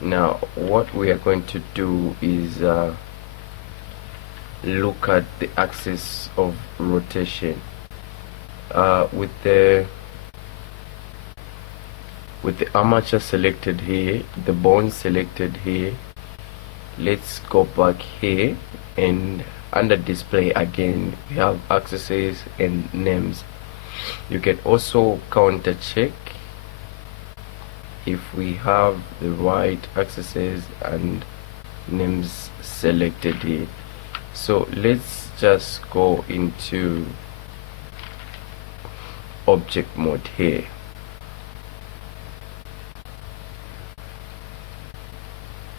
Now what we are going to do is look at the axis of rotation. With the armature selected here, the bone selected here, let's go back here, and under display again we have axes and names. You can also counter check if we have the right axes and names selected here. So let's just go into object mode here.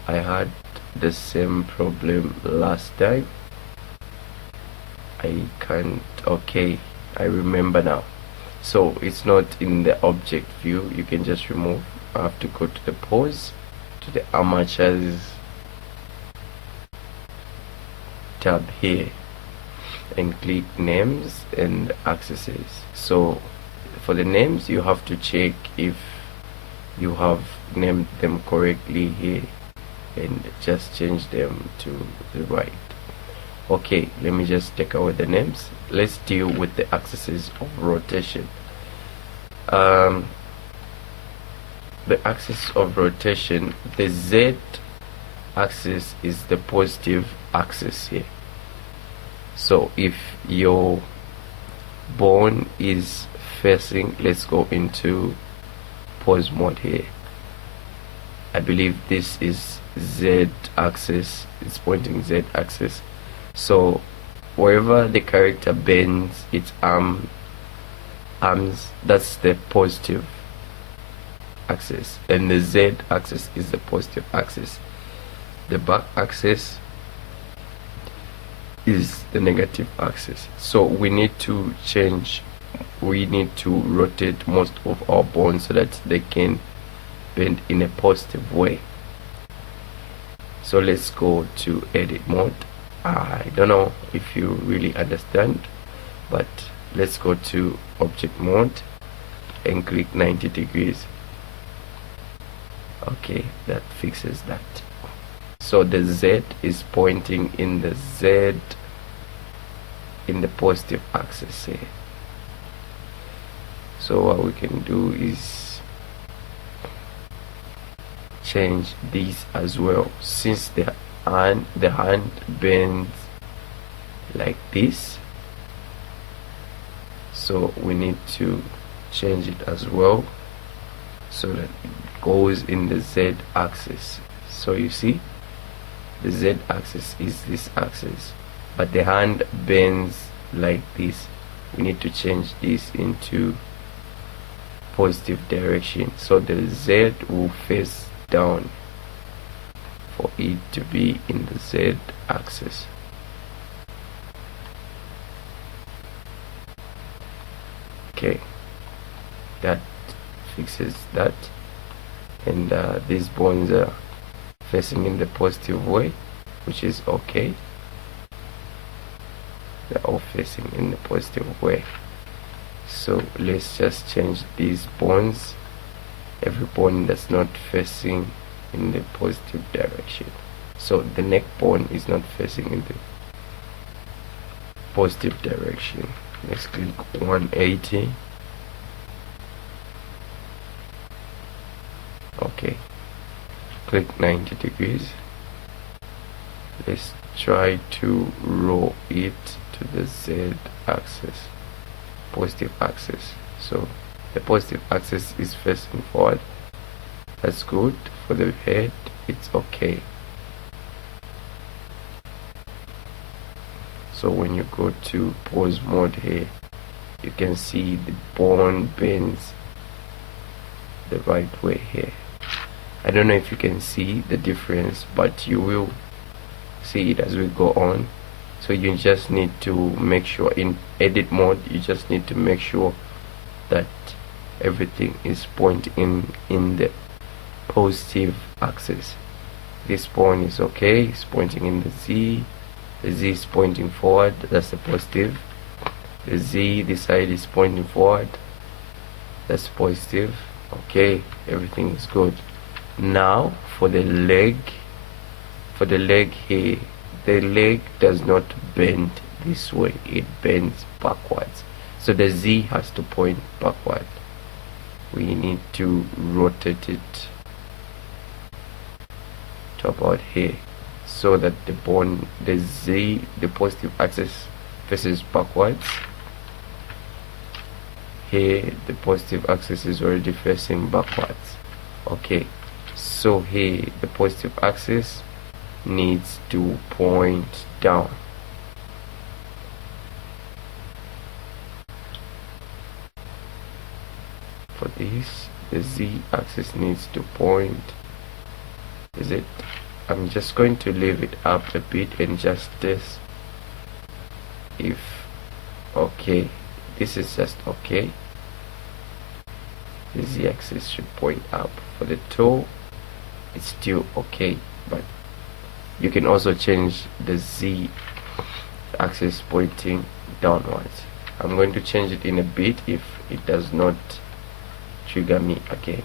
I had the same problem last time. I can't, okay, I remember now. So it's not in the object view, you can just remove. I have to go to the pose, to the armatures tab here, and click names and axes. So for the names, you have to check if you have named them correctly here, and just change them to the right. Okay, let me just take away the names. Let's deal with the axes of rotation. The axis of rotation, the Z axis is the positive axis here. So if your bone is facing, let's go into pose mode here. I believe this is Z axis, it's pointing Z axis. So wherever the character bends its arms, that's the positive axis, and the Z axis is the positive axis. The back axis is the negative axis. So we need to rotate most of our bones so that they can bend in a positive way. So let's go to edit mode. I don't know if you really understand, but let's go to object mode and click 90 degrees. Okay, that fixes that. So the Z is pointing in the positive axis here. So what we can do is change these as well. Since the hand bends like this, so we need to change it as well so that it goes in the Z axis. So you see, the Z axis is this axis, but the hand bends like this. We need to change this into positive direction, so the Z will face down for it to be in the Z axis. Okay, that fixes that, and these bones are facing in the positive way, which is okay. They're all facing in the positive way. So let's just change these bones, every bone that's not facing in the positive direction. So the neck bone is not facing in the positive direction. Let's click 180. Okay, click 90 degrees. Let's try to roll it to the Z axis, positive axis. So the positive axis is facing forward. That's good. For the head, it's okay. So when you go to pose mode here, you can see the bone bends the right way here. I don't know if you can see the difference, but you will see it as we go on. So you just need to make sure in edit mode, you just need to make sure that everything is pointing in the positive axis. This bone is okay, it's pointing in the Z. The Z is pointing forward, that's the positive. The Z, this side is pointing forward, that's positive. Okay, everything is good. Now for the leg here, the leg does not bend this way, it bends backwards, so the Z has to point backward. We need to rotate it to about here, so that the positive axis faces backwards. Here the positive axis is already facing backwards. Okay, so here the positive axis needs to point down. For this, the Z axis needs to point. Is it? I'm just going to leave it up a bit and just test if okay. This is just okay. The Z axis should point up. For the toe, it's still okay, but you can also change the Z axis pointing downwards. I'm going to change it in a bit if it does not trigger me again.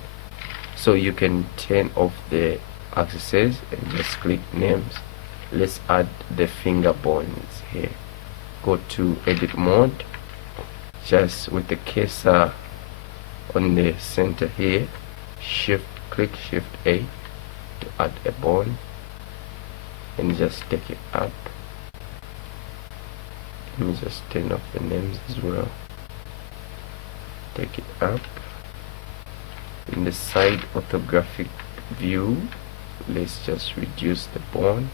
So you can turn off the axes and just click names. Let's add the finger bones here. Go to edit mode, just with the cursor on the center here, click shift A to add a bone and just take it up. Let me just turn off the names as well. Take it up. In the side orthographic view, let's just reduce the bone.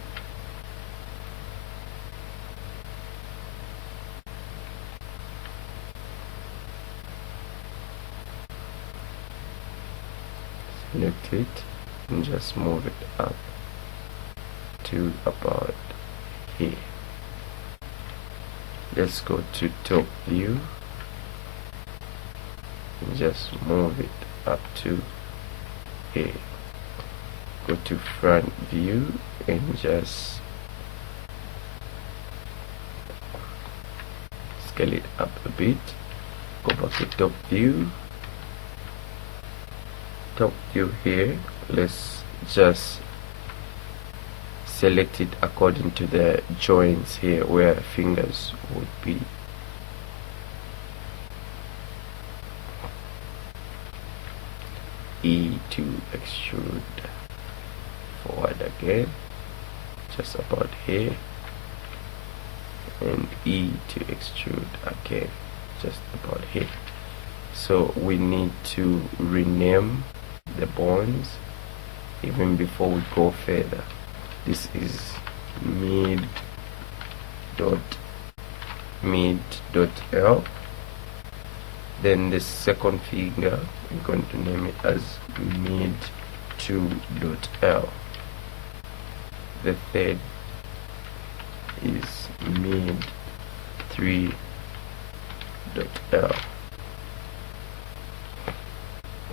Select it and just move it up to about here. Let's go to top view and just move it up to here. Go to front view and just scale it up a bit. Go back to top view. Top view here, let's just select it according to the joints here where fingers would be. E to extrude forward again, just about here, and E to extrude again, just about here. So we need to rename the bones even before we go further. This is mid dot L. Then the second finger, we're going to name it as mid 2.L. The third is mid 3.L.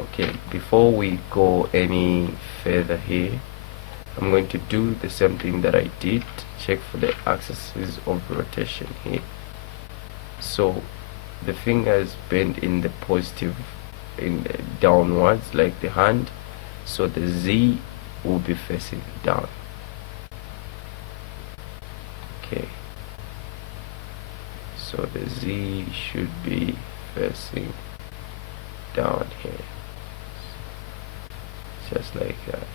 Okay, before we go any further here, I'm going to do the same thing that I did. Check for the axes of rotation here. So the fingers bend in the positive, in the downwards like the hand, so the Z will be facing down. Okay, so the Z should be facing down here, just like that.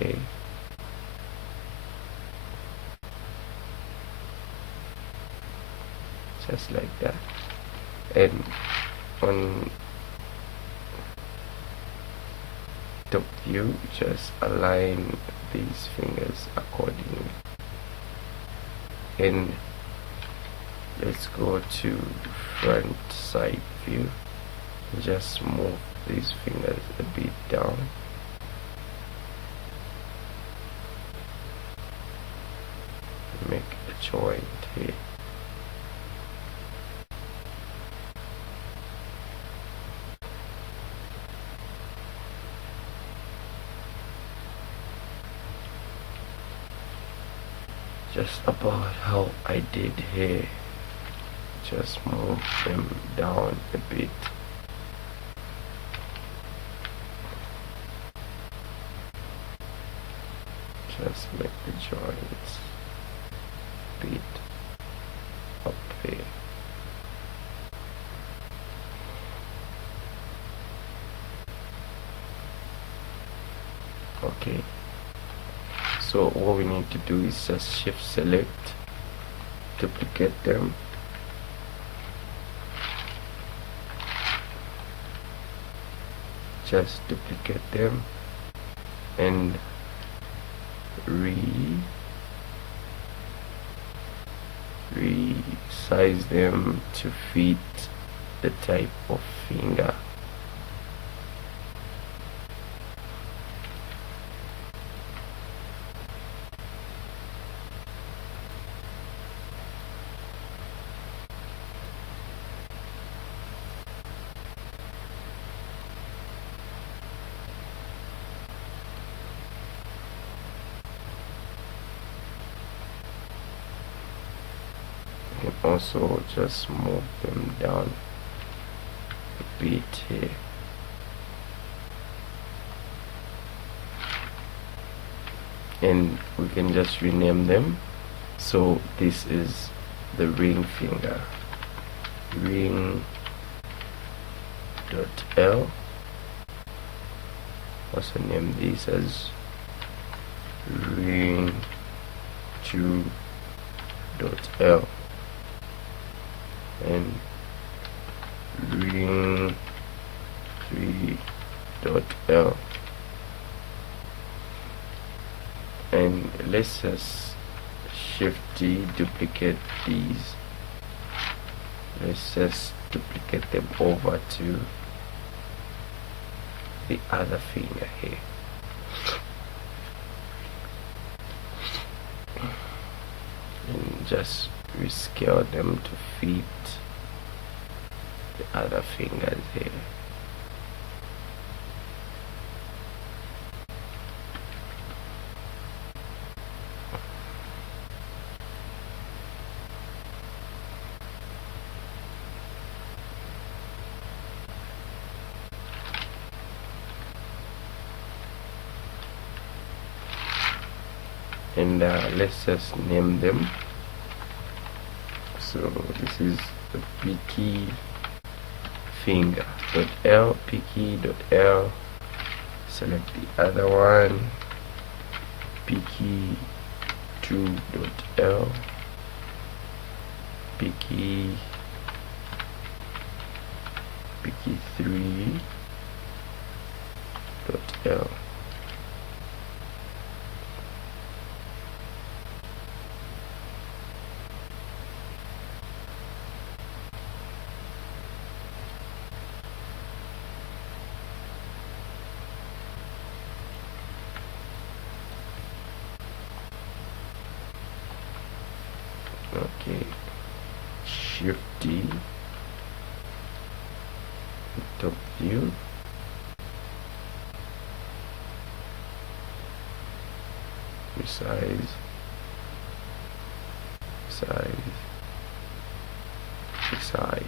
Okay, just like that. And on top view, just align these fingers accordingly. And let's go to front side view, just move these fingers a bit down. Make a joint here. Just about how I did here, just move them down a bit. Just make the joints a bit up here. Okay, so all we need to do is just shift select, duplicate them, just duplicate them and resize them to fit the type of finger. Also just move them down a bit here. And we can just rename them. So this is the ring finger, ring dot L. Also name this as ring 2 dot L and ring 3 dot L, and let's just shift D, duplicate these. Let's just duplicate them over to the other finger here. And just rescale them to fit the other fingers here. And let's just name them. So this is the pinky finger dot L, pinky dot L. Select the other one, pinky 2 dot L, pinky 3 dot L. Okay, shift D, top view, resize, resize.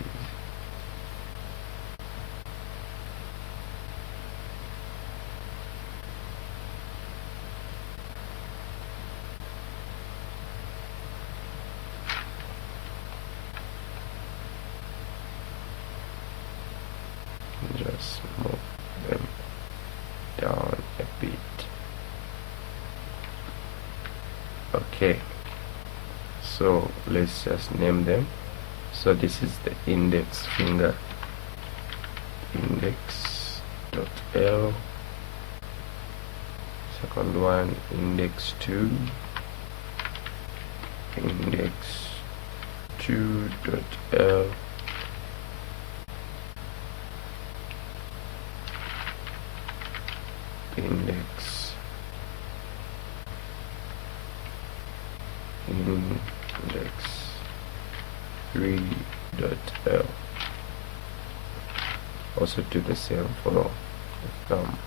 Just move them down a bit. Okay, so let's just name them. So this is the index finger, index dot L. Second one, index 2, index 2 dot L. Index 3 dot L. Also do the same for the thumb.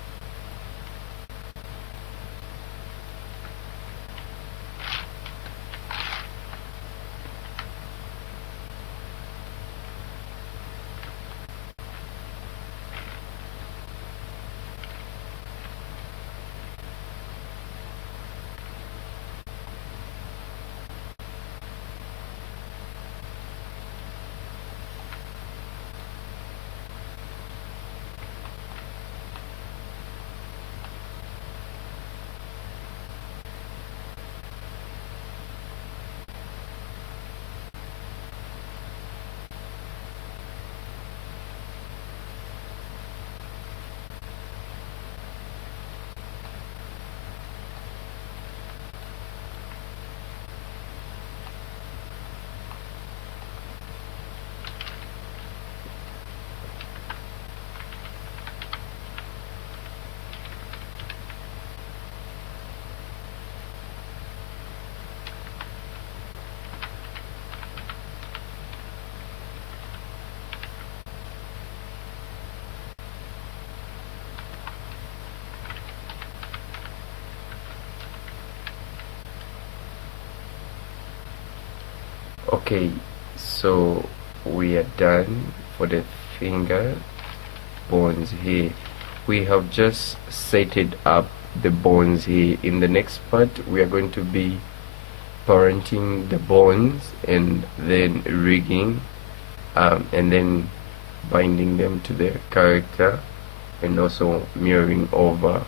Okay, so we are done for the finger bones here. We have just set it up, the bones here. In the next part we are going to be parenting the bones and then rigging, and then binding them to the character, and also mirroring over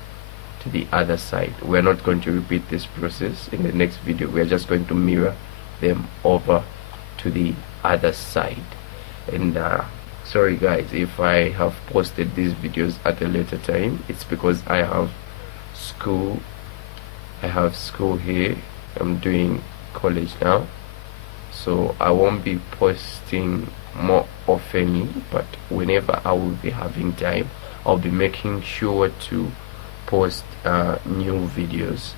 to the other side. We're not going to repeat this process in the next video. We're just going to mirror them over to the other side. And sorry guys if I have posted these videos at a later time. It's because I have school here. I'm doing college now, so I won't be posting more often, but whenever I will be having time, I'll be making sure to post new videos.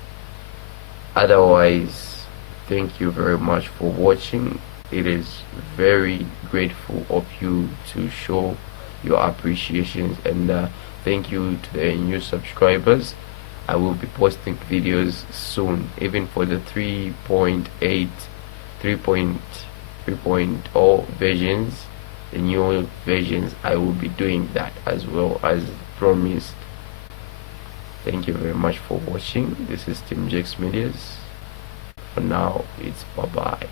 Otherwise, thank you very much for watching. It is very grateful of you to show your appreciations, and thank you to the new subscribers. I will be posting videos soon, even for the 3.8 3.0 versions, the new versions. I will be doing that as well as promised. Thank you very much for watching. This is Team Jax Medias. For now, it's bye bye.